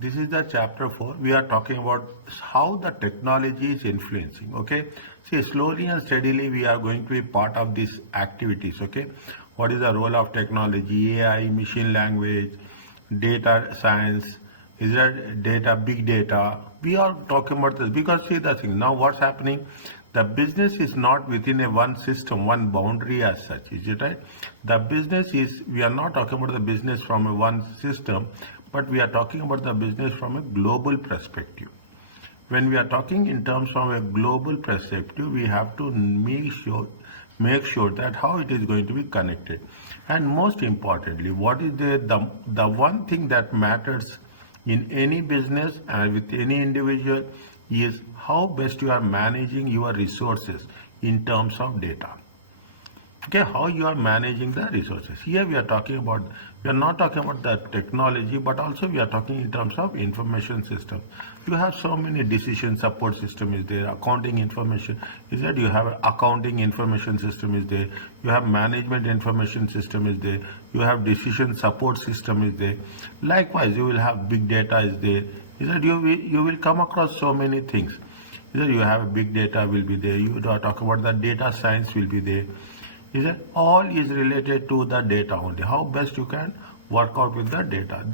This is the chapter 4. We are talking about how the technology is influencing. Okay. See, slowly and steadily we are going to be part of these activities. Okay. What is the role of technology, AI, machine language, data science, is that data, big data? We are talking about this because see the thing now what's happening, the business is not within a one system, one boundary as such, is it right? The business is, we are not talking about the business from a one system, but we are talking about the business from a global perspective. When we are talking in terms from a global perspective, we have to make sure that how it is going to be connected, and most importantly, what is the one thing that matters in any business and with any individual is how best you are managing your resources in terms of data. Okay, how you are managing the resources. Here we are talking about, we are not talking about the technology, but also we are talking in terms of information system. You have so many decision support system is there, accounting information is there, you have accounting information system is there, you have management information system is there, you have decision support system is there. Likewise, you will have big data is there. Is that you will come across so many things. Either you have a big data will be there, you talk about the data science will be there. Is that all is related to the data only, how best you can work out with the data.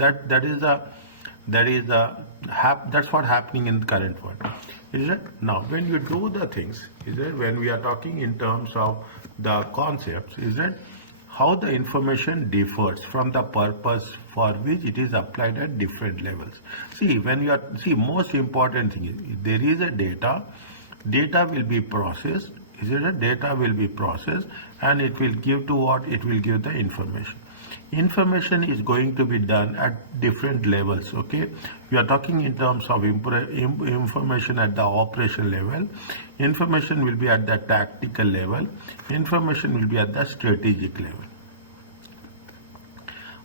That's what happening in the current world, is it? Now when you do the things, is it, when we are talking in terms of the concepts, is it, how the information differs from the purpose for which it is applied at different levels. See, when you are, see, most important thing is there is a data will be processed, is it, a data will be processed, and it will give to what, it will give the information is going to be done at different levels. Okay, we are talking in terms of information at the operation level, information will be at the tactical level, information will be at the strategic level.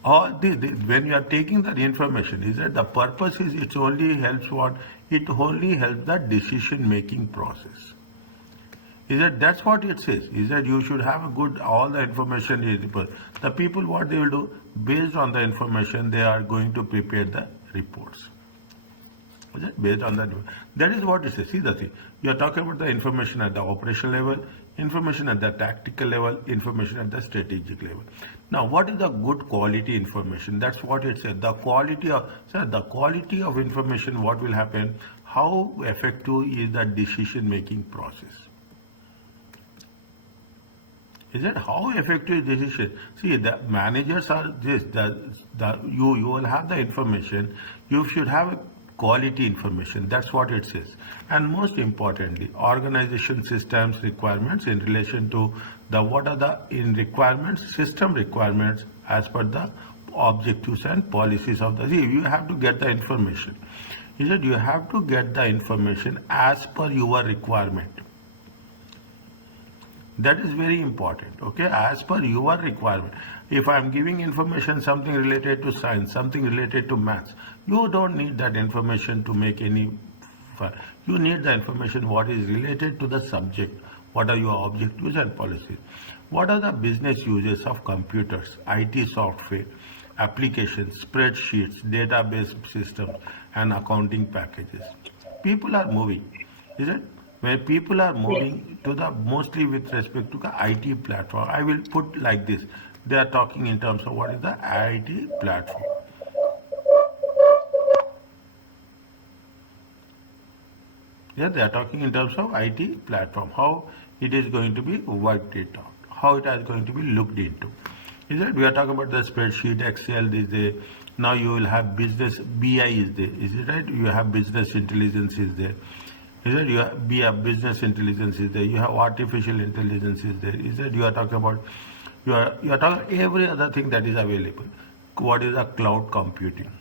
Or when you are taking that information, is that the purpose is it only helps what, it only helps the decision making process. Is that, that's what it says, is that you should have a good, all the information is the people, what they will do, based on the information they are going to prepare the reports. Is it based on that is what it says. See the thing, you are talking about the information at the operational level, information at the tactical level, information at the strategic level. Now what is the good quality information? That's what it says, the quality of, sir, the quality of information, what will happen, how effective is the decision making process. Is it, how effective decision? See, the managers are this, you will have the information, you should have a quality information, that's what it says. And most importantly, organization systems requirements in relation to the, what are the in requirements, system requirements as per the objectives and policies of the, see, you have to get the information. Is it, you have to get the information as per your requirement. That is very important, okay, as per your requirement. If I am giving information something related to science, something related to maths, you don't need that information to make any, you need the information what is related to the subject, what are your objectives and policies, what are the business uses of computers, IT software, applications, spreadsheets, database systems, and accounting packages. People are moving, is it? Where people are moving to the, mostly with respect to the IT platform. I will put like this, they are talking in terms of what is the IT platform. Yeah, they are talking in terms of IT platform, how it is going to be worked it out, how it is going to be looked into. Is it, we are talking about the spreadsheet, Excel is there. Now you will have business, BI is there, is it right? You have business intelligence is there. Is that, you have business intelligence is there, you have artificial intelligence is there, is that, you are talking about, you are talking every other thing that is available. What is the cloud computing?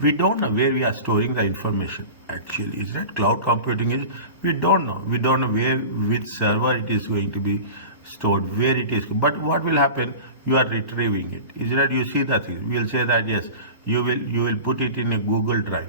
We don't know where we are storing the information actually, is that cloud computing is, we don't know where, which server it is going to be stored, where it is, but what will happen, you are retrieving it, is that, you see the thing, we will say that yes, you will put it in a Google Drive.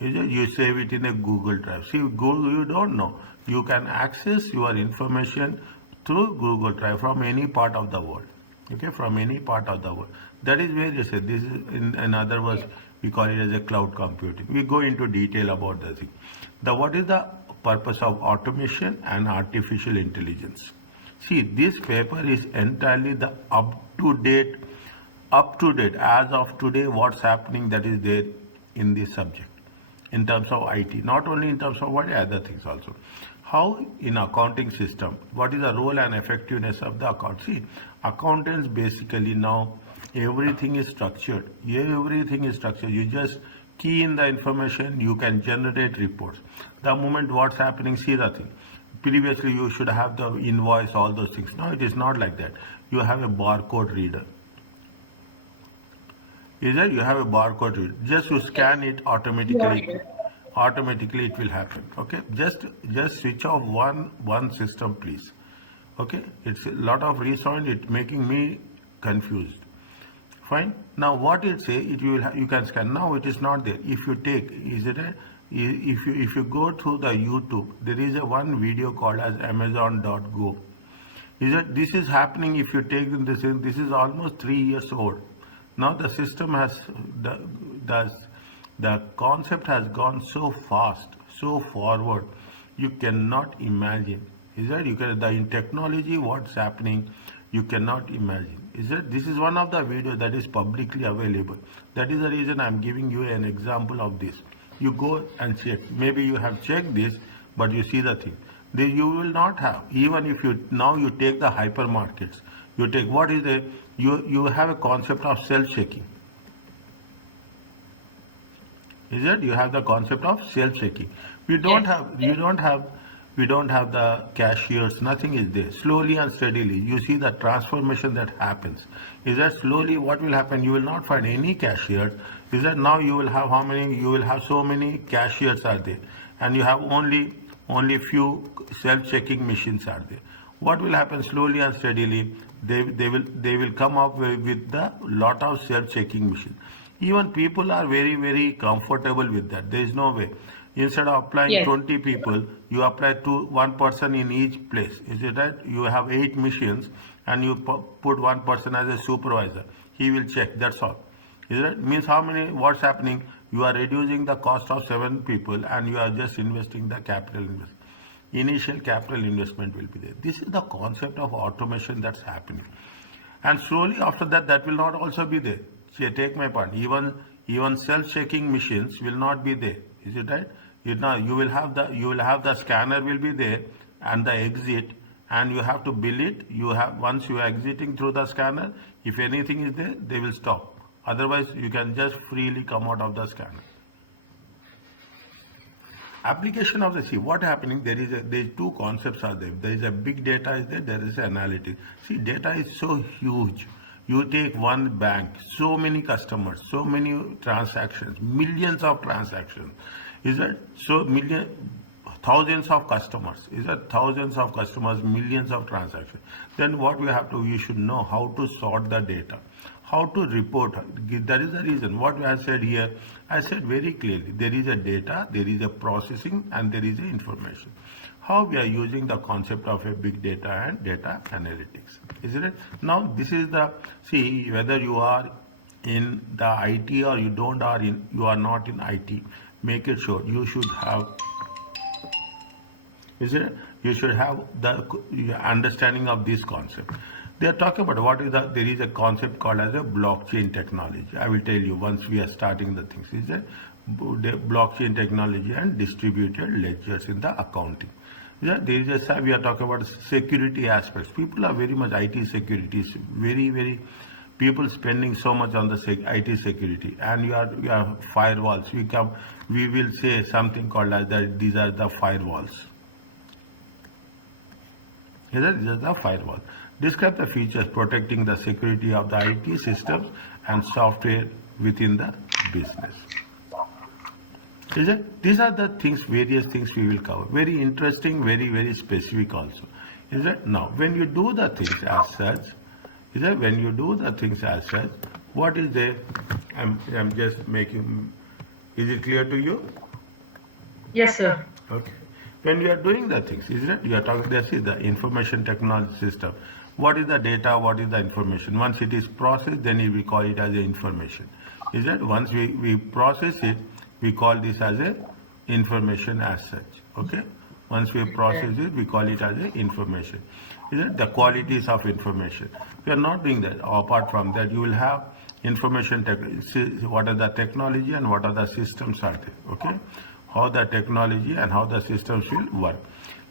You save it in a Google Drive. See, Google, you don't know. You can access your information through Google Drive from any part of the world. Okay, from any part of the world. That is where you say this is in other words we call it as a cloud computing. We go into detail about the thing. What is the purpose of automation and artificial intelligence? See, this paper is entirely the up to date as of today. What's happening that is there in this subject in terms of IT, not only in terms of what other things also. How in accounting system, what is the role and effectiveness of the account? See, accountants basically now everything is structured. Everything is structured. You just key in the information, you can generate reports. The moment what's happening, see the thing. Previously you should have the invoice, all those things. Now it is not like that. You have a barcode reader. Is that you have a barcode reader? Just you scan it automatically. Automatically it will happen. Okay, just switch off one system, please. Okay, it's a lot of resound. It making me confused. Fine. Now what it say? It will you can scan. Now it is not there. If you take, is it a, if you go to the YouTube, there is a one video called as Amazon.go. Is that this is happening? If you take this in, this is almost 3 years old. Now the system has the concept has gone so fast, so forward, you cannot imagine. Is that you can in technology what's happening, you cannot imagine. Is that this is one of the videos that is publicly available. That is the reason I'm giving you an example of this. You go and check. Maybe you have checked this, but you see the thing. You will not have, even if you now you take the hypermarkets, you take what is the you have a concept of self-checking. Is it? You have the concept of self-checking. We don't have the cashiers. Nothing is there. Slowly and steadily, you see the transformation that happens. Is that slowly what will happen? You will not find any cashiers. Is that now you will have how many? You will have so many cashiers are there, and you have only few self-checking machines are there. What will happen slowly and steadily? They will come up with the lot of self-checking machines. Even people are very, very comfortable with that. There is no way. Instead of applying 20 people, you apply to one person in each place. Is it right? You have 8 machines and you put one person as a supervisor. He will check. That's all. Is it right? Means how many? What's happening? You are reducing the cost of 7 people and you are just investing the capital investment. Initial capital investment will be there. This is the concept of automation that's happening. And slowly after that, that will not also be there. See, take my point. Even self-checking machines will not be there. Is it right? You will have the scanner will be there and the exit, and you have to bill it. You have once you are exiting through the scanner, if anything is there, they will stop. Otherwise, you can just freely come out of the scanner. Application of the see what happening there is two concepts are there. There is a big data is there. There is analytics. See, data is so huge. You take one bank, so many customers, so many transactions, millions of transactions. Is that so? Thousands of customers. Is that thousands of customers, millions of transactions? Then what we have to, you should know how to sort the data, how to report. That is the reason. What I said here, I said very clearly. There is a data, there is a processing, and there is a information. How we are using the concept of a big data and data analytics. Isn't it? Now this is the, see, whether you are in the IT or you are not in IT, make it sure you should have, you should have the understanding of this concept. They are talking about what is there is a concept called as a blockchain technology. I will tell you once we are starting the things. Is there blockchain technology and distributed ledgers in the accounting. Yeah, there is a, we are talking about security aspects. People are very much IT security is very people spending so much on the IT security, and you are firewalls. We will say something called as that these are the firewalls. These are the firewalls. Describe the features protecting the security of the IT systems and software within the business. Is it? These are the things, various things we will cover. Very interesting, very specific also. Is it? Now, when you do the things as such, is it? When you do the things as such, what is there? I'm just making. Is it clear to you? Yes, sir. Okay. When you are doing the things, isn't it? You are talking. This is the information technology system. What is the data? What is the information? Once it is processed, then we call it as a information. Is that once we process it, we call this as a information as such. Okay. Once we process it, we call it as a information. Is it the qualities of information? We are not doing that. Apart from that, you will have information what are the technology and what are the systems are there. Okay. How the technology and how the systems will work.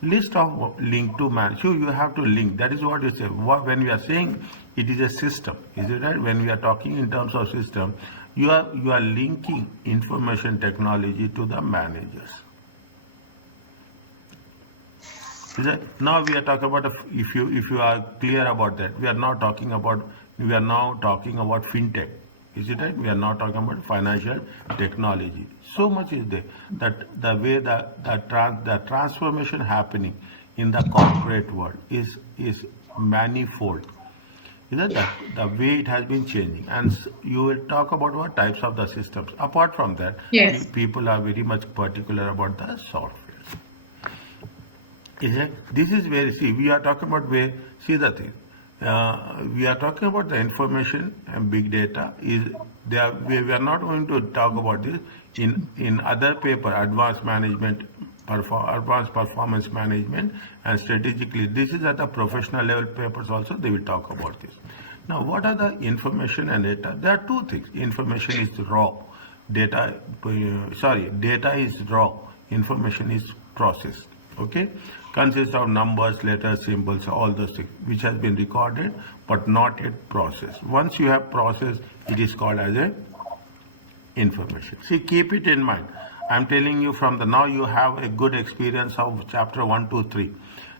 List of link to manage. So you have to link. That is what you say. When we are saying it is a system, is it right? When we are talking in terms of system, you are linking information technology to the managers. Is it? Now we are talking about if you are clear about that. We are now talking about fintech. Is it right? We are now talking about financial technology. So much is there that the way the transformation happening in the corporate world is manifold. Is that the way it has been changing? And you will talk about what types of the systems. Apart from that, Yes. people are very much particular about the software. Is it? This is where, see, we are talking about where, see the thing. We are talking about the information and big data. We are not going to talk about this in other paper, advanced management, advanced performance management, and strategically. This is at the professional level papers also, they will talk about this. Now, what are the information and data? There are two things. Information is raw. Data is raw. Information is processed. Okay, consists of numbers, letters, symbols, all those things which has been recorded but not yet processed. Once you have processed, it is called as a information. See, keep it in mind. I'm telling you from the now you have a good experience of chapter 1, 2, 3.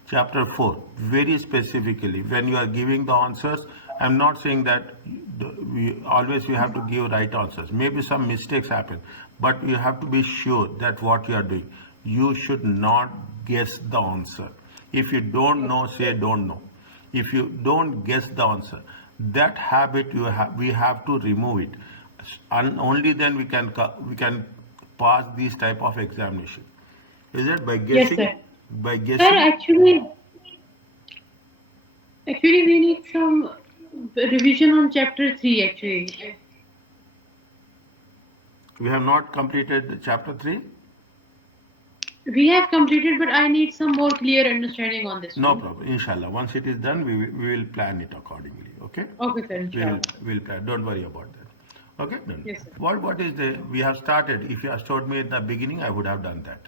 Chapter 4, very specifically, when you are giving the answers, I'm not saying that we have to give right answers. Maybe some mistakes happen, but you have to be sure that what you are doing. You should not guess the answer. If you don't know, say don't know. If you don't guess the answer, that habit we have to remove it, and only then we can pass these type of examination. Is it by Yes, guessing? sir. By Sir, guessing? actually, we need some revision on chapter 3, actually. We have not completed chapter 3. We have completed, but I need some more clear understanding on this No one. problem. Inshallah. Once it is done, we will plan it accordingly. Okay? Okay, sir, inshallah. We'll plan. Don't worry about that. Okay? Done. Yes, sir. What is the we have started. If you have told me at the beginning, I would have done that.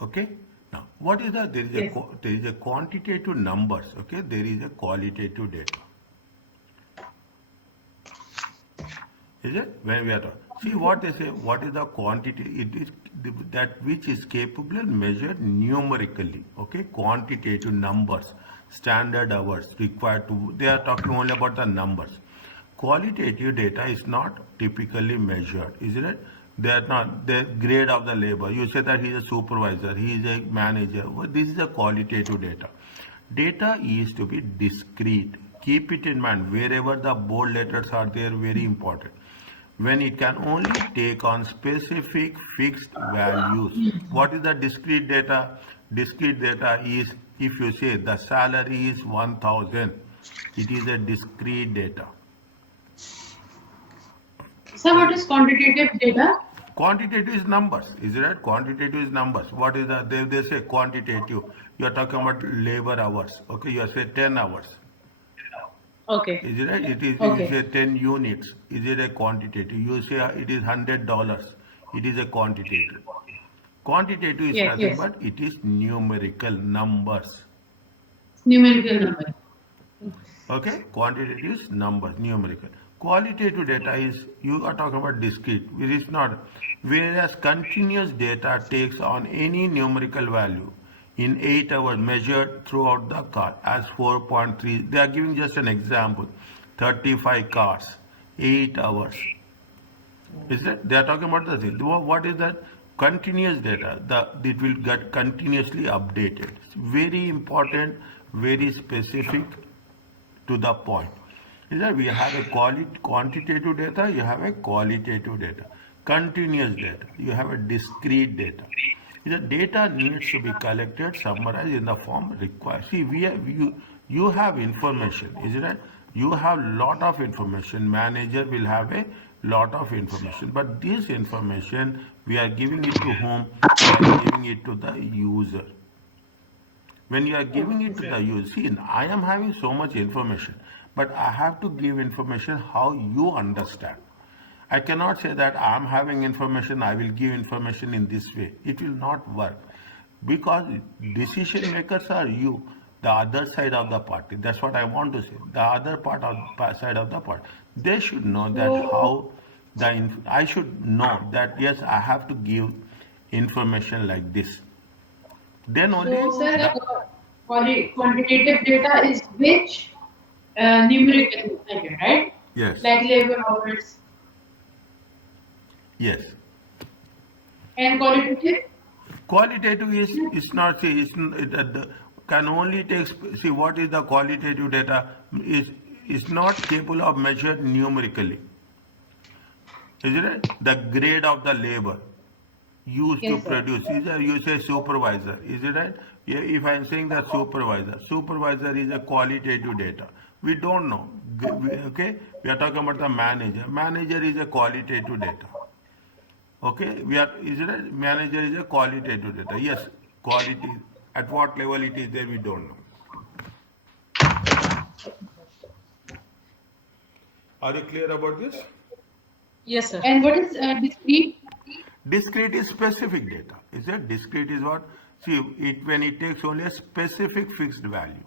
Okay? Now, what is the Yes. there is a quantitative numbers, okay? There is a qualitative data. Is it? When we are talking. See what they say, what is the quantity? It is that which is capable and measured numerically. Okay, quantitative numbers, standard hours required to. They are talking only about the numbers. Qualitative data is not typically measured, isn't it? They are not the grade of the labor. You say that he is a supervisor, he is a manager. Well, this is a qualitative data. Data is to be discrete. Keep it in mind. Wherever the bold letters are there, very important. When it can only take on specific fixed values. What is the discrete data? Discrete data is if you say the salary is 1000, it is a discrete data. So, what is quantitative data? Quantitative is numbers, is it right? Quantitative is numbers. What is the they say quantitative? You are talking about labor hours. Okay, you are say 10 hours. Okay. Is it right? It is Okay. you say 10 units. Is it a quantitative? You say it is $100. It is a quantitative. Quantitative is Yes. nothing Yes. but it is numerical numbers. Numerical number. Okay, quantitative is numbers, numerical. Qualitative data is you are talking about discrete, which is not. Whereas continuous data takes on any numerical value in 8 hours measured throughout the car as 4.3. They are giving just an example. 35 cars, 8 hours. Is that they are talking about the thing? What is that? Continuous data. It will get continuously updated. It's very important, very specific to the point. Is that we have a quantitative data, you have a qualitative data. Continuous data, you have a discrete data. The data needs to be collected, summarized in the form required. See, you have information, isn't it? You have lot of information. Manager will have a lot of information, but this information we are giving it to whom? We are giving it to the user. When you are giving it to the user, see, I am having so much information, but I have to give information how you understand. I cannot say that I am having information, I will give information in this way. It will not work because decision makers are you, the other side of the party. That's what I want to say. The other side of the party. They should know that So, how I should know that yes, I have to give information like this. Then only sir, the quantitative data is which numerical, like, right? yes, Like labor hours. yes. And qualitative? Qualitative is not see can only take see what is the qualitative data is not capable of measured numerically. Isn't it? The grade of the labor used to Yes, sir. produce. You say supervisor, is it right? Yeah, if I am saying that supervisor is a qualitative data. We don't know. Okay, we are talking about the manager. Manager is a qualitative data. Okay, is it right? Manager is a qualitative data. Yes, quality. At what level it is there, we don't know. Are you clear about this? Yes, sir. And what is discrete? Discrete is specific data. Is it? Discrete is what? See, when it takes only a specific fixed value.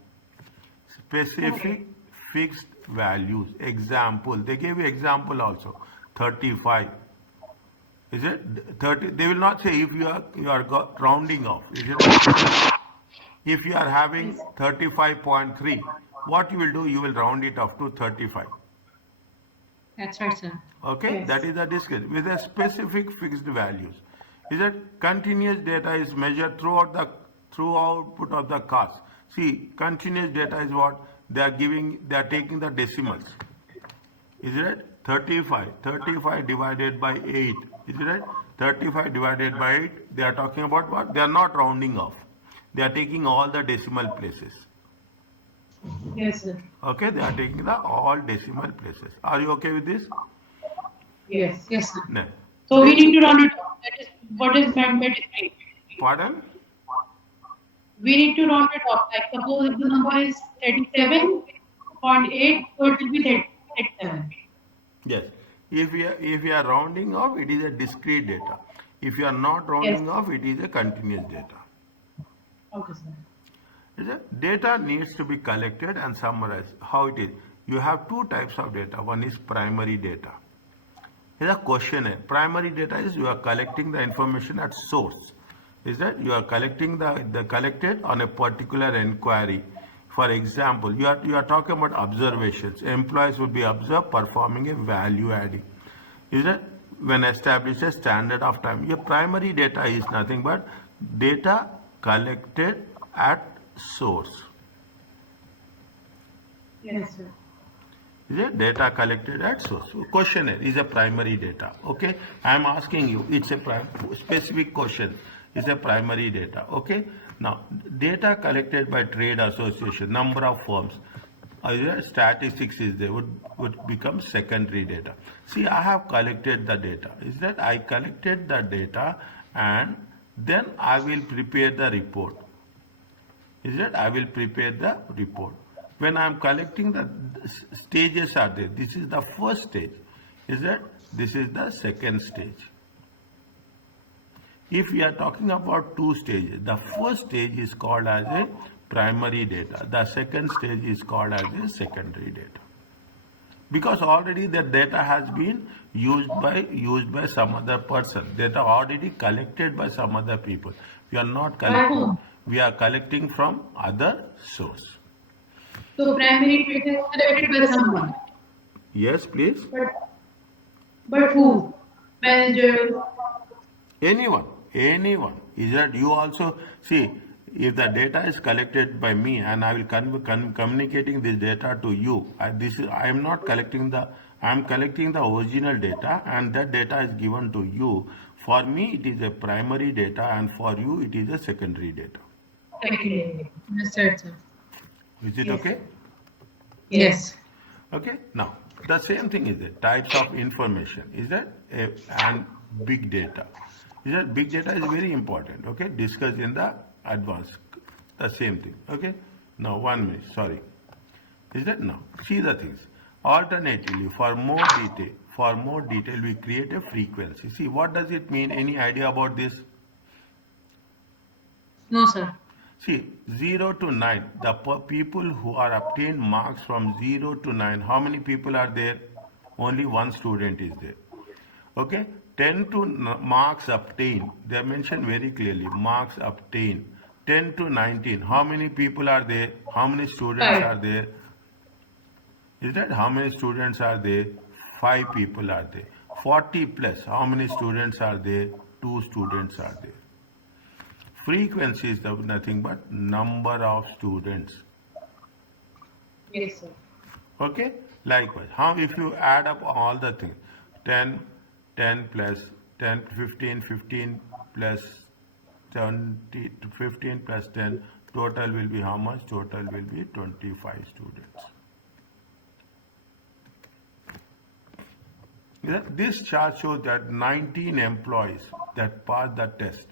Specific fixed values. Example. They gave you example also. 35. Is it 30? They will not say if you are rounding off. Is it? If you are having Yes. 35.3, what you will do? You will round it off to 35. That's right, sir. Okay, Yes. that is the discrete with a specific fixed values. Is that continuous data is measured through output of the cost. See, continuous data is what they are giving. They are taking the decimals. Is it right? 35 divided by 8. Is it right? 35 divided by 8. They are talking about what? They are not rounding off. They are taking all the decimal places. Yes, sir. Okay, they are taking the all decimal places. Are you okay with this? Yes. Yes, sir. No. So we need to round it off. That is what is discrete. Pardon? We need to round it off. Like suppose if the number is 37.8, so it will be 37. Yes. If we are rounding off, it is a discrete data. If you are not rounding Yes. off, it is a continuous data. Okay, sir. Is it? Data needs to be collected and summarized. How it is? You have two types of data. One is primary data. It's a questionnaire. Primary data is you are collecting the information at source. Is that you are collecting the collected on a particular inquiry. For example, you are talking about observations. Employees will be observed performing a value adding. Is that when established a standard of time? Your primary data is nothing but data collected at source. Yes, sir. Is it data collected at source? So questionnaire is a primary data. Okay, I am asking you. It's a specific question. It's a primary data. Okay. Now, data collected by trade association, number of firms, statistics is there would become secondary data. See, I have collected the data. Is that I collected the data and then I will prepare the report. Is that I will prepare the report. When I am collecting the stages are there. This is the first stage. Is that this is the second stage. If we are talking about two stages, the first stage is called as a primary data. The second stage is called as a secondary data. Because already the data has been used by some other person. Data already collected by some other people. We are not collecting. whom? We are collecting from other source. So primary data is collected by someone. Yes, please. But who? Manager. Anyone. Is that you also see if the data is collected by me and I will communicating this data to you. I am not collecting I am collecting the original data and that data is given to you For me, it is a primary data, and for you, it is a secondary data. Okay. Yes, right, sir. Is it Yes. okay? Yes. Okay. Now, the same thing is the types of information. Is that and big data? Is that big data is very important? Okay. Discussed in the advance. The same thing. Okay. Now, 1 minute. Sorry. Is that now? See the things. Alternatively, for more detail, we create a frequency. See, what does it mean? Any idea about this? No, sir. See, 0 to 9, the people who are obtained marks from 0 to 9, how many people are there? Only one student is there. Okay, 10 to marks obtained, they are mentioned very clearly, marks obtained. 10 to 19, how many people are there? How many students are Five. there? Is that how many students are there? 5 people are there. 40 plus, how many students are there? 2 students are there. Frequency is nothing but number of students. Yes, sir. Okay? Likewise, how if you add up all the things, 10, 10 plus 10, 15, 15 plus 20, 15 plus 10, total will be how much? Total will be 25 students. This chart shows that 19 employees that passed the test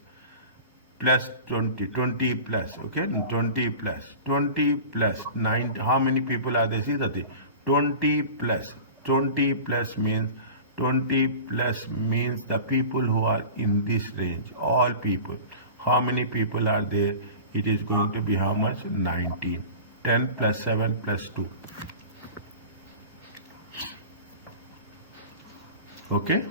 plus 20, 20 plus, okay, 20 plus, 20 plus 9, how many people are there? See the thing, 20 plus means, 20 plus means the people who are in this range, all people. How many people are there? It is going to be how much? 19. 10 plus 7 plus 2. Okay?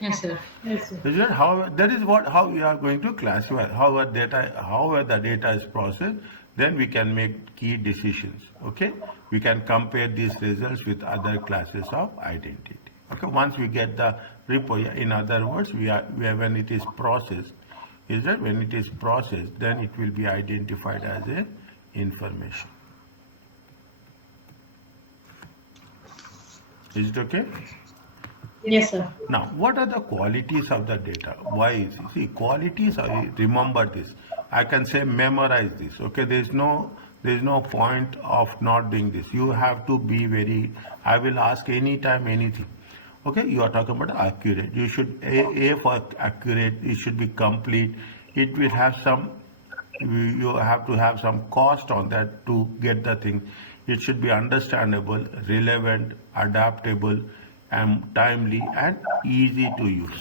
Yes, sir. Yes, sir. Is that how? That is what how we are going to classify however the data is processed. Then we can make key decisions. Okay, we can compare these results with other classes of identity. Okay, once we get the report, in other words, we are when it is processed. Is that when it is processed, then it will be identified as a information. Is it okay? Yes, sir. Now, what are the qualities of the data? Why is it? See, qualities are, remember this. I can say memorize this. Okay, there's no point of not doing this. You have to be very, I will ask anytime anything. Okay, you are talking about accurate. You should, A for accurate, it should be complete. It will have some, you have to have some cost on that to get the thing. It should be understandable, relevant, adaptable, and timely and easy to use.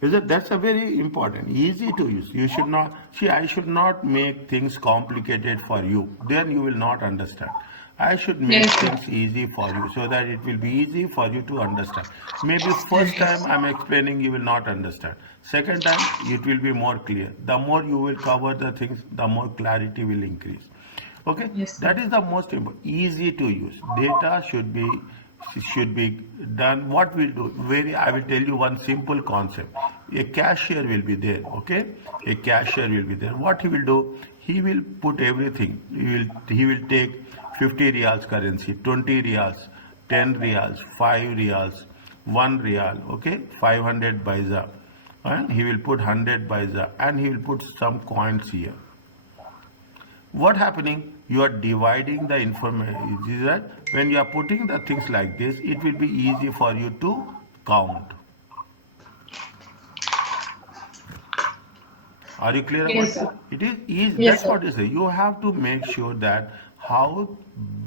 Is it? That's a very important. Easy to use. You should not see. I should not make things complicated for you. Then you will not understand. I should make Yes, sir. things easy for you so that it will be easy for you to understand. Maybe first time I'm explaining, you will not understand. Second time, it will be more clear. The more you will cover the things, the more clarity will increase. Okay, Yes, sir. that is the most important. Easy to use. Data should be done. What we'll do, I will tell you one simple concept. A cashier will be there. Okay, a cashier will be there. What he will do, he will put everything. He will take 50 reals currency, 20 reals, 10 reals, 5 reals, 1 real. Okay, 500 paisa, and he will put 100 paisa, and he will put some coins here. What happening? You are dividing the information. Is that when you are putting the things like this, it will be easy for you to count. Are you clear about Yes, it? sir. It is easy. Yes, That's sir. what you say. You have to make sure that how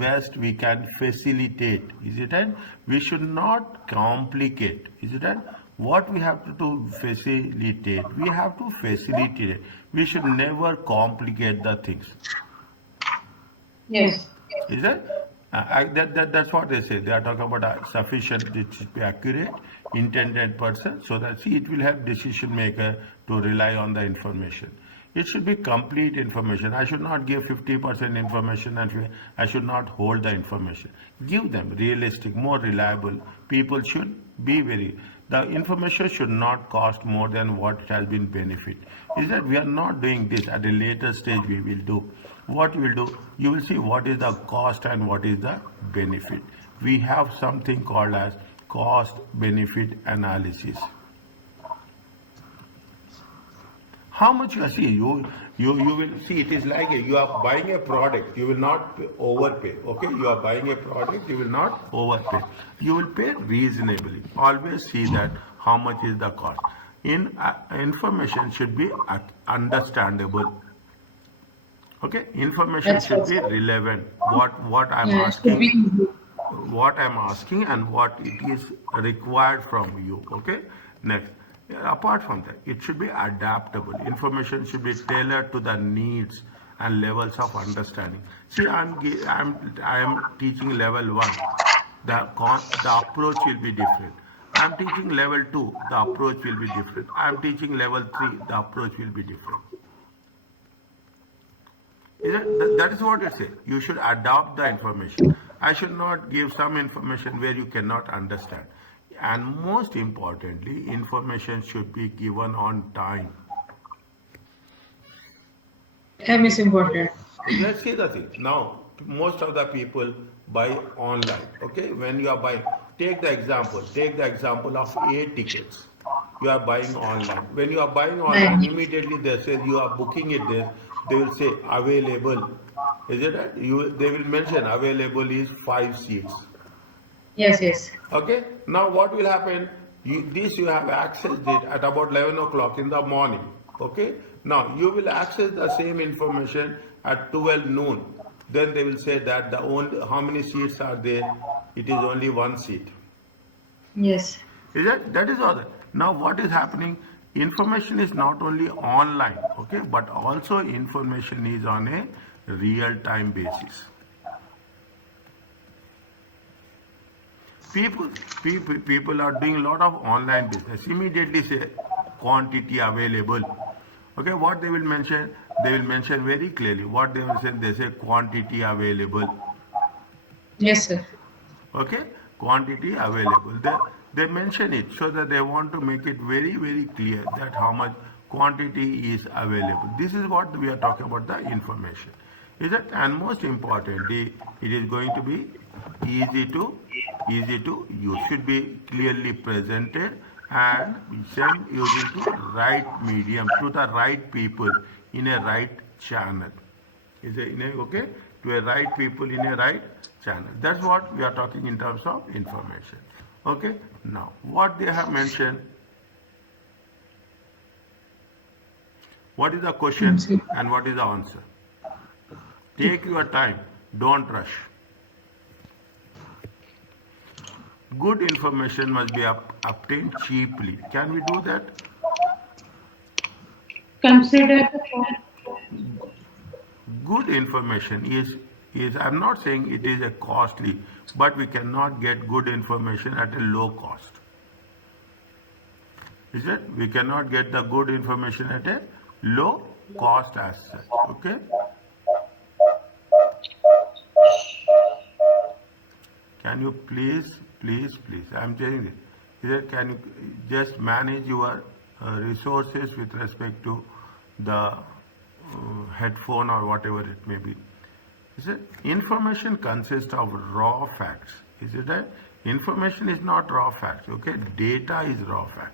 best we can facilitate. Is it right? We should not complicate. Is it right? What we have to do facilitate. We have to facilitate. We should never complicate the things. Yes. Is that? That's what they say. They are talking about sufficient, it should be accurate, intended person, so that see it will help decision maker to rely on the information. It should be complete information. I should not give 50% information and I should not hold the information. Give them realistic, more reliable. People should be the information should not cost more than what it has been benefit. Is that we are not doing this at a later stage we will do. What we will do, you will see what is the cost and what is the benefit. We have something called as cost benefit analysis. How much you see? You will see. It is like you are buying a product. You will not overpay. Okay, you are buying a product. You will not overpay. You will pay reasonably. Always see that how much is the cost. Information should be understandable. Okay, information That's should right, be sir. relevant. What I'm Yeah, it should asking, be easy. and what it is required from you. Okay, next. Yeah, apart from that, it should be adaptable. Information should be tailored to the needs and levels of understanding. See, I am teaching level one. The approach will be different. I'm teaching level two. The approach will be different. I'm teaching level three. The approach will be different. That is what it says. You should adopt the information. I should not give some information where you cannot understand. And most importantly, information should be given on time. M is important. Let's see the thing. Now, most of the people buy online. Okay, when you are buying, take the example of air tickets. You are buying online. When you are buying online, Right. immediately they say you are booking it there. They will say available. Is it right? They will mention available is 5 seats. Yes, yes. Okay. Now what will happen? You have accessed it at about 11 o'clock in the morning. Okay. Now you will access the same information at 12 noon. Then they will say that the only how many seats are there? It is only one seat. Yes. Is that is all. Now what is happening? Information is not only online, okay, but also information is on a real time basis. People are doing a lot of online business. Immediately say quantity available. Okay, what they will mention? They will mention very clearly what they will say. They say quantity available. Yes, sir. Okay, quantity available. They mention it so that they want to make it very clear that how much quantity is available. This is what we are talking about, the information. Is it? And most importantly, it is going to be easy to use. Should be clearly presented and sent using to right medium to the right people in a right channel. Is it okay? To a right people in a right channel. That's what we are talking in terms of information. Okay. Now, what they have mentioned. What is the question Mm, and what is the answer? Take your time. Don't rush. Good information must be obtained cheaply. Can we do that? Consider Good information is I'm not saying it is a costly, but we cannot get good information at a low cost. Is it? We cannot get the good information at a low cost as such. Okay. Can you please? I'm telling you. Either can you just manage your resources with respect to the headphone or whatever it may be. Is it? Information consists of raw facts. Is it that? Information is not raw facts. Okay, data is raw fact.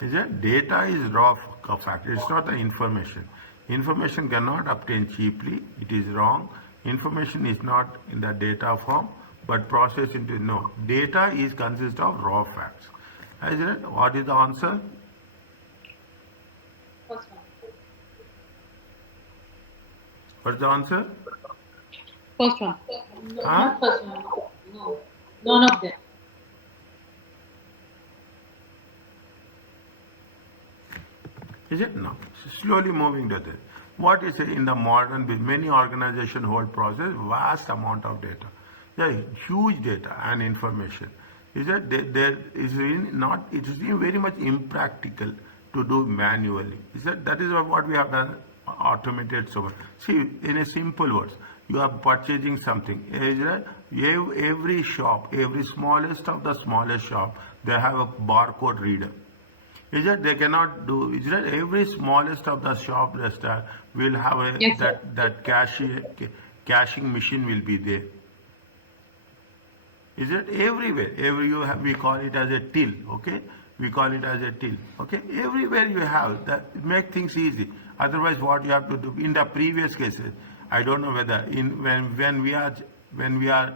Is it? Data is raw fact. It's not the information. Information cannot obtain cheaply. It is wrong. Information is not in the data form, but processed into no. Data is consists of raw facts. Is it? What is the answer? first one. What's the answer? First one. No, Huh? not first one. No, none of them. Is it? No. Slowly moving to this. What is it in the modern, many organizations hold process vast amount of data. Yeah, huge data and information. Is that there is really not, it is very much impractical to do manually. Is that is what we have done, automated so much. See, in a simple words, you are purchasing something. Is that every shop, every smallest of the smallest shop, they have a barcode reader. Is that they cannot do? Is that every smallest of the shop restaurant will have a Yes, sir. that cashing machine will be there. Is it everywhere? We call it as a till. Okay, we call it as a till. Okay, everywhere you have that, make things easy. Otherwise, what you have to do in the previous cases, I don't know whether in when we are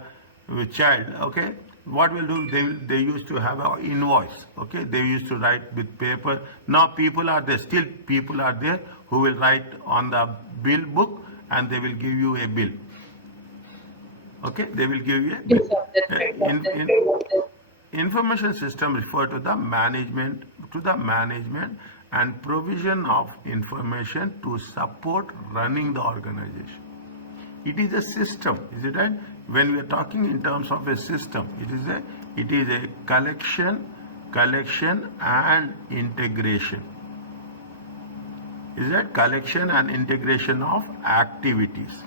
with child, okay, what will do, they used to have an invoice, okay, they used to write with paper. Now people are there, still people are there who will write on the bill book and they will give you a bill. Okay, they will give you a bill. Yes, sir. That's right. Information system refer to the management and provision of information to support running the organization. It is a system, is it right? When we are talking in terms of a system, it is a collection and integration. Is that collection and integration of activities?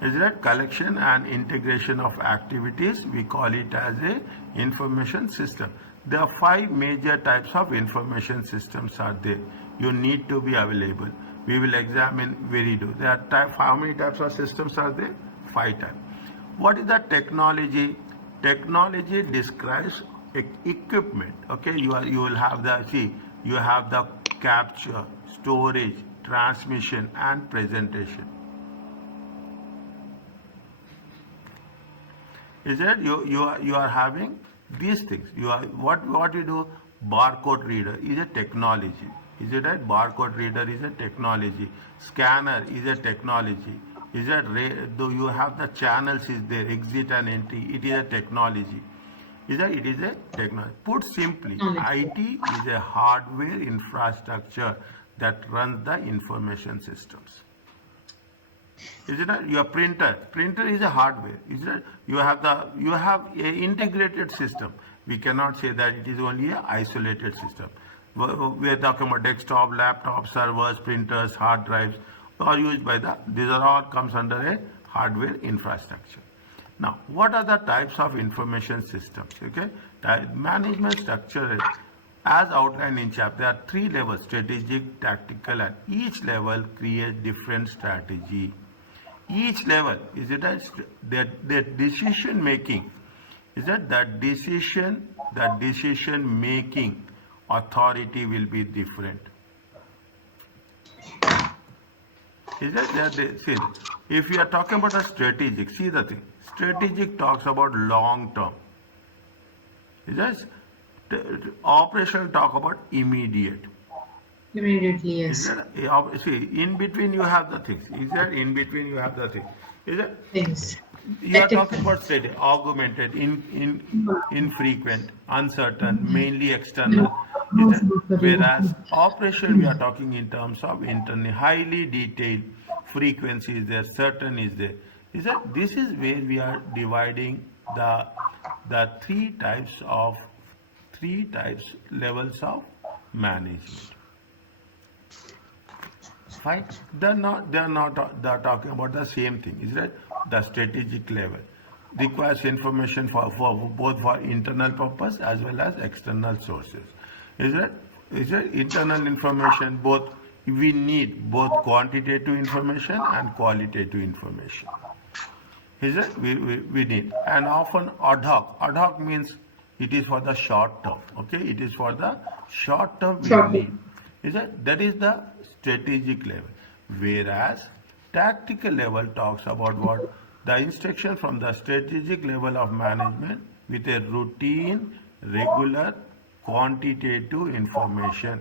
Is that collection and integration of activities? We call it as a information system. There are 5 major types of information systems are there. You need to be available. We will examine very do. There are how many types of systems are there? 5 types. What is the technology? Technology describes equipment. Okay, you will have you have the capture, storage, transmission, and presentation. Is that you are having these things? You are what you do? Barcode reader is a technology. Is it right? Barcode reader is a technology. Scanner is a technology. Is that though you have the channels is there, exit and entry? It is a technology. Is that it is a technology? Put simply, IT is a hardware infrastructure that runs the information systems. Is it not? Your printer is a hardware. Is it? You have a integrated system. We cannot say that it is only a isolated system. We are talking about desktop, laptop, servers, printers, hard drives, are used by these are all comes under a hardware infrastructure. Now, what are the types of information systems? Okay, management structure as outlined in chapter. There are 3 levels: strategic, tactical, and each level creates different strategy. Each level is it that decision making? Is that the decision making authority will be different? Is that see, if you are talking about a strategic, see the thing. Strategic talks about long term. Is that operational talk about immediate? Immediately, Is yes. that see in between you have the things? Is that in between you have the thing? Is that Things. you are talking about steady, augmented, infrequent, uncertain, mainly external. Is that, whereas operation we are talking in terms of internal, highly detailed, frequency is there, certain is there. Is that this is where we are dividing the three types levels of management. Fine. They're talking about the same thing, is that the strategic level requires information for both for internal purpose as well as external sources. Is that internal information, both we need both quantitative information and qualitative information. Is that we need, and often ad hoc. Ad hoc means it is for the short term. Okay, it is for the short term we need. Is that is the strategic level, whereas tactical level talks about what the instruction from the strategic level of management with a routine, regular, quantitative information.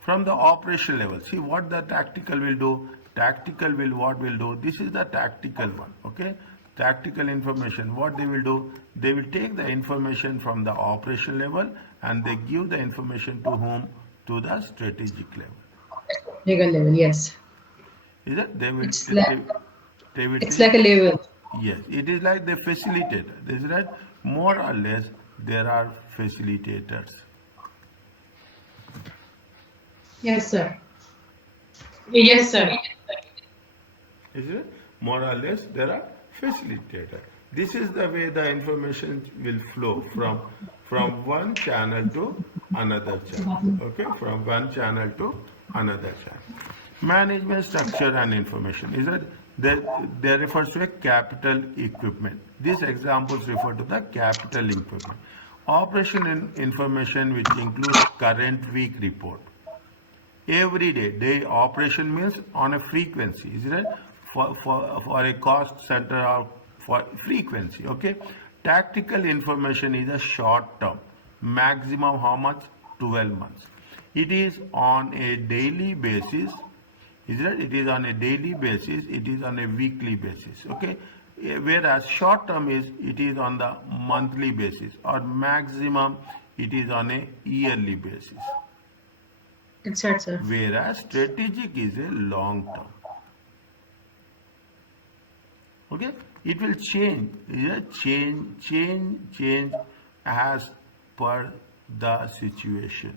From the operational level, see what the tactical will do. Tactical will what will do. This is the tactical one. Okay, tactical information. What they will do? They will take the information from the operational level and they give the information to whom? To the strategic level. Legal level, yes. Is it? They will. It's like They will it's take, like a level. yes, it is like the facilitator. Is right? More or less, there are facilitators. Yes, sir. Yes, sir. Is it? More or less, there are facilitators. This is the way the information will flow from one channel to another channel. Okay, from one channel to another channel. Management structure and information is that they refers to a capital equipment. These examples refer to the capital equipment. Information which includes current week report. Every day operation means on a frequency, is it? For a cost center or for frequency, okay? Tactical information is a short term, maximum how much? 12 months. It is on a daily basis, is it? It is on a daily basis, it is on a weekly basis, okay? Whereas short term is, it is on the monthly basis, or maximum it is on a yearly basis. That's right, sir. Whereas strategic is a long term. Okay, it will change, yeah? change as per the situation.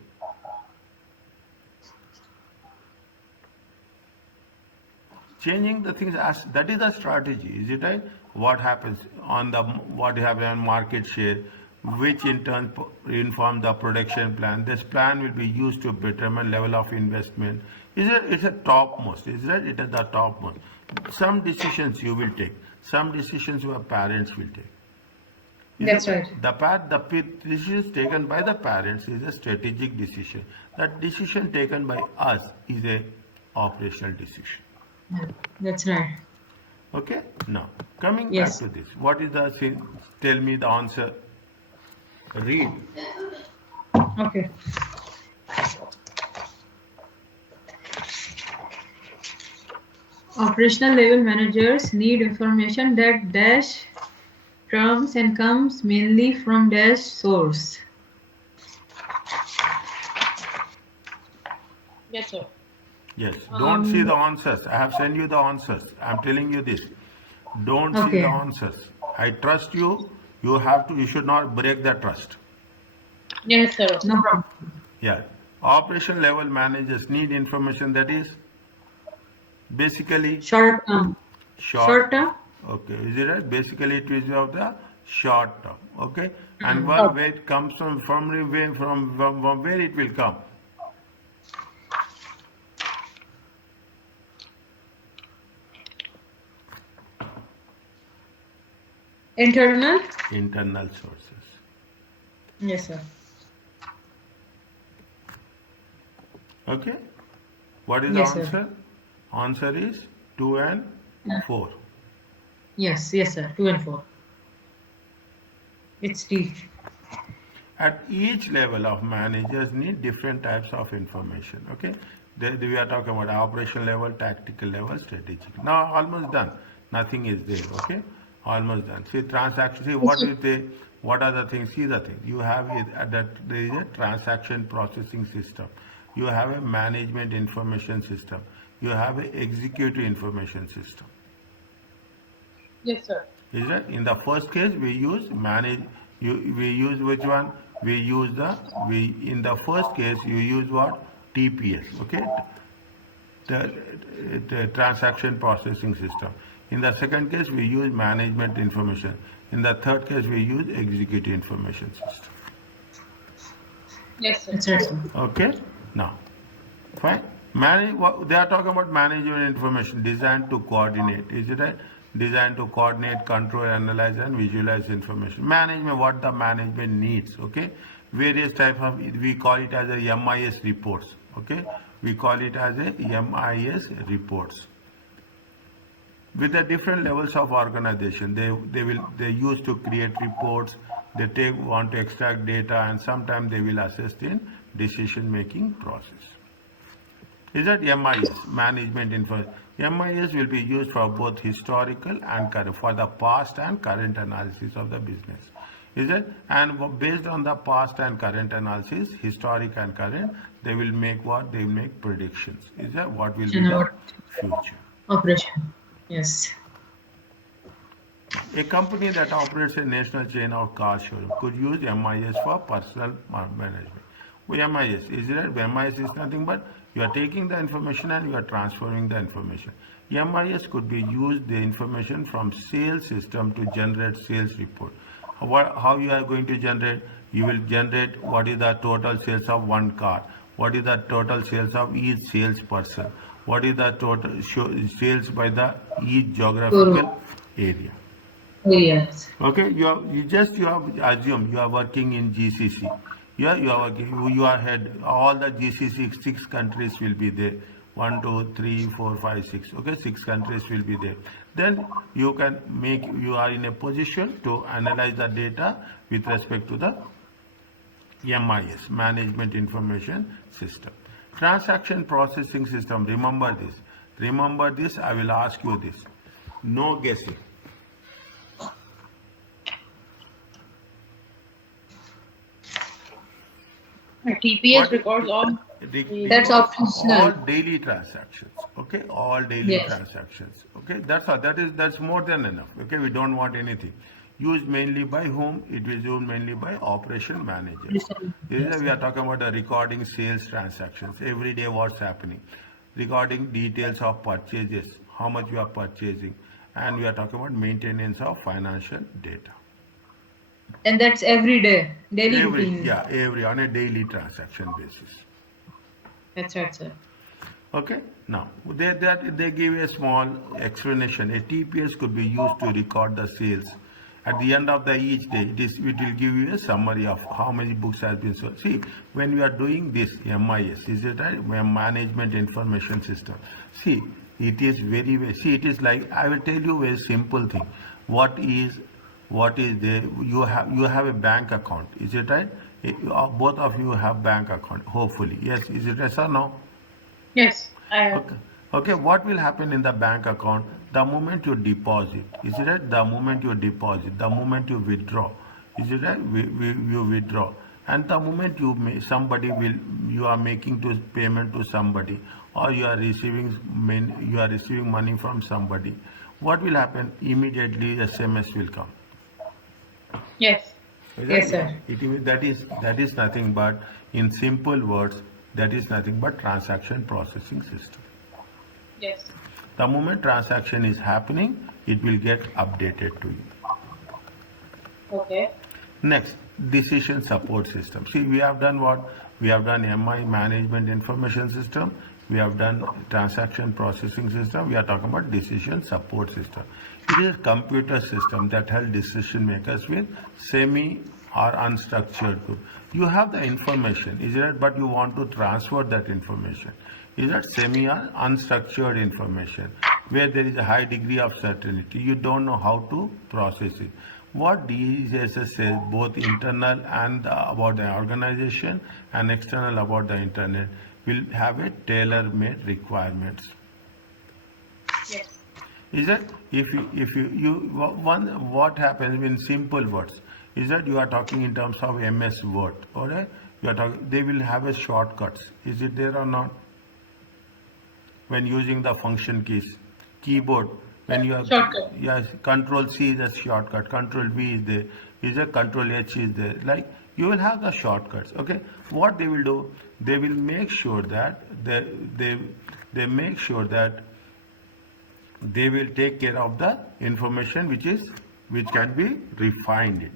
Changing the things, as that is the strategy, is it right? What happens on the, what happens on market share, which in turn inform the production plan. This plan will be used to determine level of investment. It's a topmost, is it? It is the topmost. Some decisions you will take, some decisions your parents will take. That's right. The decisions taken by the parents is a strategic decision. That decision taken by us is a operational decision. Yeah, that's right. Okay. Now coming Yes. back to this, what is the thing? Tell me the answer. Read. Okay. Operational level managers need information that dash comes and comes mainly from dash source. Yes, sir. Yes. Don't see the answers. I have sent you the answers. I'm telling you this. Don't see Okay. the answers. I trust you. You have to. You should not break the trust. Yes, sir. No problem. Yeah. Operation level managers need information that is basically Short term. short. Short term. Okay. Is it right? Basically, it is of the short term. Okay. And Okay. where it comes from where it will come. Internal. Internal sources. Yes, sir. Okay. What is Yes, the sir. answer? Answer is 2 and 4. Yes, yes, sir. 2 and 4. It's D. At each level of managers need different types of information. Okay. We are talking about operation level, tactical level, strategic. Now almost done. Nothing is there. Okay. Almost done. See transaction. See what is the, what are the things? See the thing. You have that there is a transaction processing system. You have a management information system. You have an executive information system. Yes, sir. Is that in the first case we use manage? We use which one? We use in the first case you use what? TPS. Okay, the transaction processing system. In the second case we use management information. In the third case we use executive information system. Yes, sir. That's right, sir. Okay, now fine. They are talking about management information designed to coordinate. Is it right? Designed to coordinate, control, analyze, and visualize information. Management, what the management needs. Okay, various types of, we call it as a MIS reports. Okay, we call it as a MIS reports. With the different levels of organization, they use to create reports. They want to extract data, and sometimes they will assist in decision making process. Is that MIS, management information? MIS will be used for both historical and current, for the past and current analysis of the business. Is it? And based on the past and current analysis, historic and current, they will make what? They will make predictions. Is that what will be the future? Operation. Yes. A company that operates a national chain of car showroom could use MIS for personal management. MIS, is it? MIS is nothing but you are taking the information and you are transferring the information. MIS could be used the information from sales system to generate sales report. How you are going to generate? You will generate what is the total sales of one car, what is the total sales of each salesperson, what is the total sales by the each geographical area. Yes. Okay, you have assume you are working in GCC. You are working, you are head. All the GCC six countries will be there. One, two, three, four, five, six. Okay, six countries will be there. Then you can make, you are in a position to analyze the data with respect to the MIS, Management Information System. Transaction Processing System. Remember this. Remember this. I will ask you this. No guessing. TPS What records all. That's record all optional. daily transactions. Okay, all daily Yes. transactions. Okay, that's all. That's more than enough. Okay, we don't want anything. Used mainly by whom? It is used mainly by operation managers. Listen. This is, Yes. we are talking about the recording sales transactions. Every day what's happening. Recording details of purchases, how much you are purchasing. And we are talking about maintenance of financial data. And that's every day, daily routine. Every on a daily transaction basis. That's right, sir. Okay. Now they give a small explanation. A TPS could be used to record the sales. At the end of the each day, it will give you a summary of how many books has been sold. See, when we are doing this MIS, is it right? Management Information System. See, it is see, it is like, I will tell you a simple thing. What is there? You have a bank account. Is it right? Both of you have bank account. Hopefully, yes. Is it yes or no? Yes, I have. Okay. Okay, what will happen in the bank account? The moment you deposit, is it right? The moment you deposit, the moment you withdraw, is it right? You withdraw, and the moment somebody will, you are making to payment to somebody, or you are receiving money from somebody. What will happen? Immediately, SMS will come. Yes. Is Yes, that sir. that is nothing but, in simple words, that is nothing but transaction processing system. Yes. The moment transaction is happening, it will get updated to you. Okay. Next, decision support system. See, we have done what? We have done MI, Management Information System. We have done transaction processing system. We are talking about decision support system. It is a computer system that helps decision makers with semi or unstructured group. You have the information, is it? But you want to transfer that information. Is that semi or unstructured information where there is a high degree of certainty? You don't know how to process it. What DSS says, both internal and about the organization and external about the internet, will have a tailor-made requirements. Yes. Is that what happens in simple words? Is that you are talking in terms of MS Word, alright? You are talking. They will have a shortcuts. Is it there or not? When using the function keys, keyboard, when you have, Shortcut. yes, Control C is a shortcut, Control V is there, is a Control H is there. Like, you will have the shortcuts. Okay, what they will do? They will make sure that they make sure that they will take care of the information which can be refined.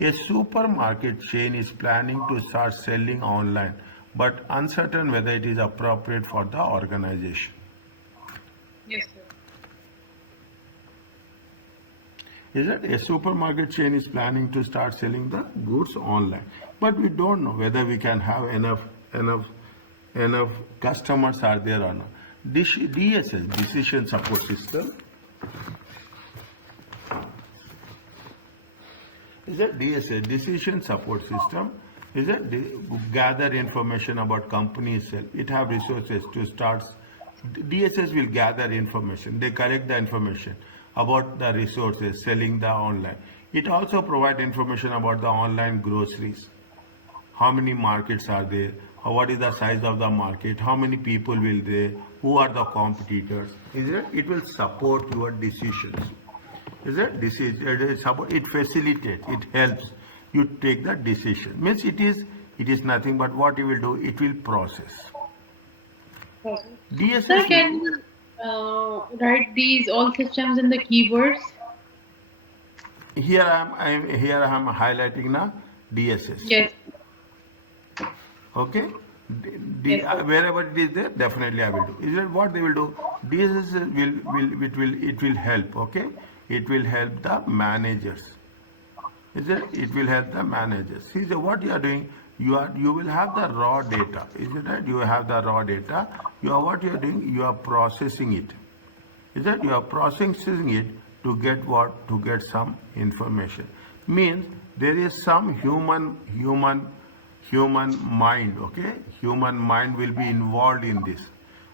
A supermarket chain is planning to start selling online, but uncertain whether it is appropriate for the organization. Yes, sir. Is that a supermarket chain is planning to start selling the goods online, but we don't know whether we can have enough customers are there or not. DSS, Decision Support System, is a DSS, Decision Support System, is a gather information about company itself. It have resources to start. DSS will gather information. They collect the information about the resources selling the online. It also provide information about the online groceries. How many markets are there? What is the size of the market? How many people will there? Who are the competitors? Is it? It will support your decisions. Is it? It facilitates. It helps you take the decision. Means it is nothing but what you will do. It will process. Okay. Sir, DSS. can you write these all systems in the keywords? Here I am highlighting now DSS. Yes. Okay. Yes, sir. Wherever it is there, definitely I will do. Is that what they will do? DSS will help. Okay. it will help the managers. Is it? It will help the managers. See, so what you are doing, you will have the raw data. Is it right? You have the raw data. What you are doing, you are processing it. Is that you are processing it to get what? To get some information. Means there is some human mind. Okay, human mind will be involved in this.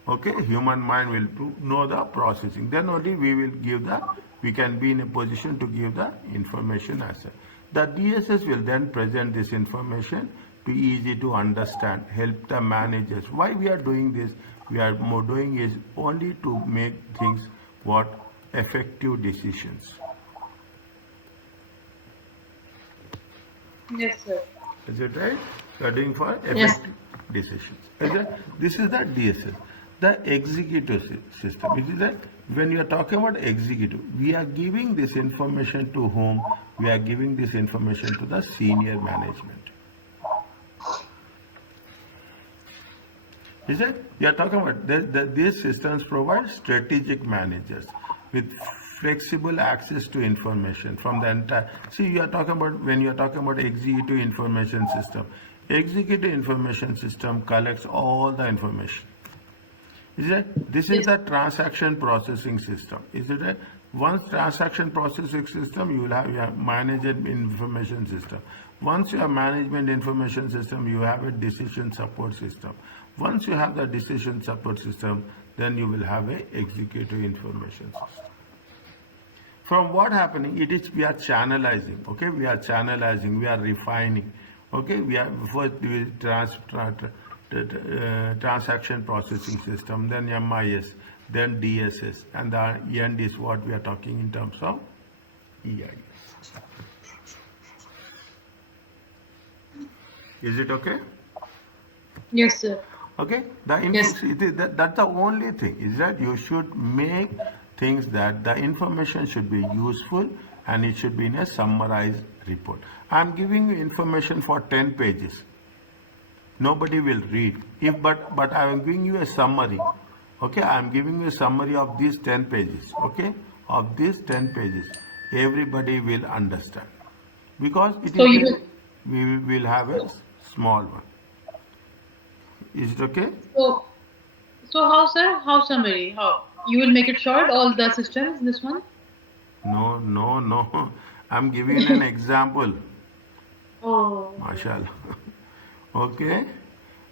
Okay, human mind will to know the processing. Then only we can be in a position to give the information as such. The DSS will then present this information to easy to understand, help the managers. Why we are doing this? We are more doing is only to make things what? Effective decisions. Yes, sir. Is it right? We are doing for Yes. effective decisions. Is it? This is the DSS. The executive system. It is that when you are talking about executive, we are giving this information to whom? We are giving this information to the senior management. Is it? We are talking about these systems provide strategic managers with flexible access to information from the entire. See, you are talking about when you are talking about executive information system. Executive information system collects all the information. Is it? This is the transaction processing system. Is it? Once transaction processing system, you will have your management information system. Once you have management information system, you have a decision support system. Once you have the decision support system, then you will have a executive information system. From what happening, it is we are channelizing. Okay, we are channelizing. We are refining. Okay, we are first we transaction processing system, then MIS, then DSS, and the end is what we are talking in terms of EIS. Is it okay? Yes, sir. Okay, Yes. that's the only thing is that you should make things that the information should be useful and it should be in a summarized report. I am giving you information for 10 pages. Nobody will read. But I am giving you a summary. Okay, I am giving you a summary of these 10 pages. Okay, of these 10 pages, everybody will understand because it So you is will. we will have a small one. Is it okay? So how, sir? How summary? How you will make it short? All the systems. This one. No. I'm giving an example. Oh. Mashallah. Okay.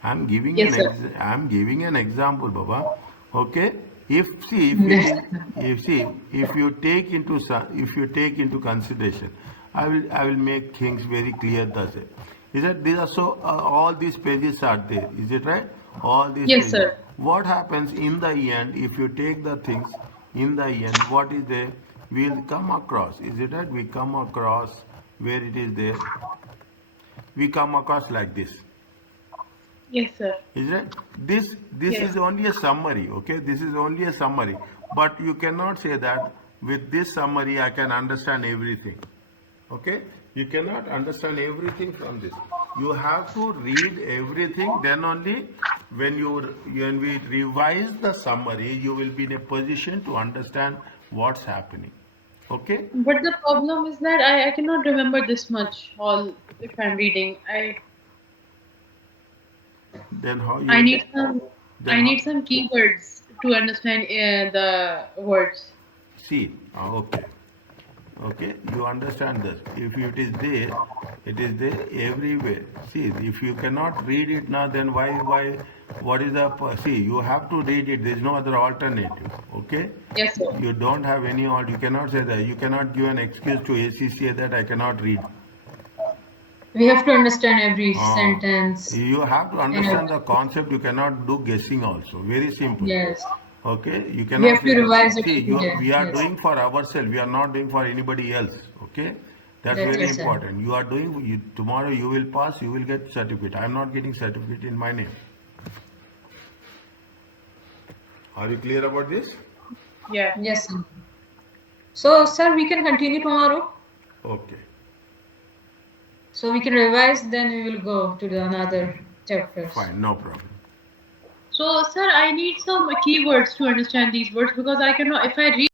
I'm giving Yes, sir. I'm giving an example, Baba. Okay. If see if you take into consideration, I will make things very clear. Does it? Is that these are so all these pages are there? Is it right? All these Yes, pages. sir. What happens in the end if you take the things in the end? What is there? We'll come across. Is it right? We come across where it is there. We come across like this. Yes, sir. Is it? This Yes. is only a summary. Okay, this is only a summary. But you cannot say that with this summary I can understand everything. Okay, you cannot understand everything from this. You have to read everything. Then only when we revise the summary, you will be in a position to understand what's happening. Okay. But the problem is that I cannot remember this much all if I'm reading. Then how you I will? need some Then I how? need some keywords to understand the words. See. Okay. Okay, you understand this. If it is there, it is there everywhere. See, if you cannot read it now, then what is the, see, you have to read it. There is no other alternative. Okay? Yes, sir. You don't have any, you cannot say that. You cannot give an excuse to ACCA that I cannot read. We have to understand every Ah. sentence. You have to And understand the concept. You cannot do guessing also. Very simple. yes, Okay, you we cannot have to say that. revise it See, every day. we are Yes, doing for ourselves. We are not doing for anybody else. Okay, that's very yes, sir. important. You are doing. Tomorrow you will pass. You will get certificate. I am not getting certificate in my name. Are you clear about this? Yeah. Yes, sir. So, sir, we can continue tomorrow. Okay. So we can revise. Then we will go to the another chapters. Fine. No problem. So, sir, I need some keywords to understand these words because I cannot. If I read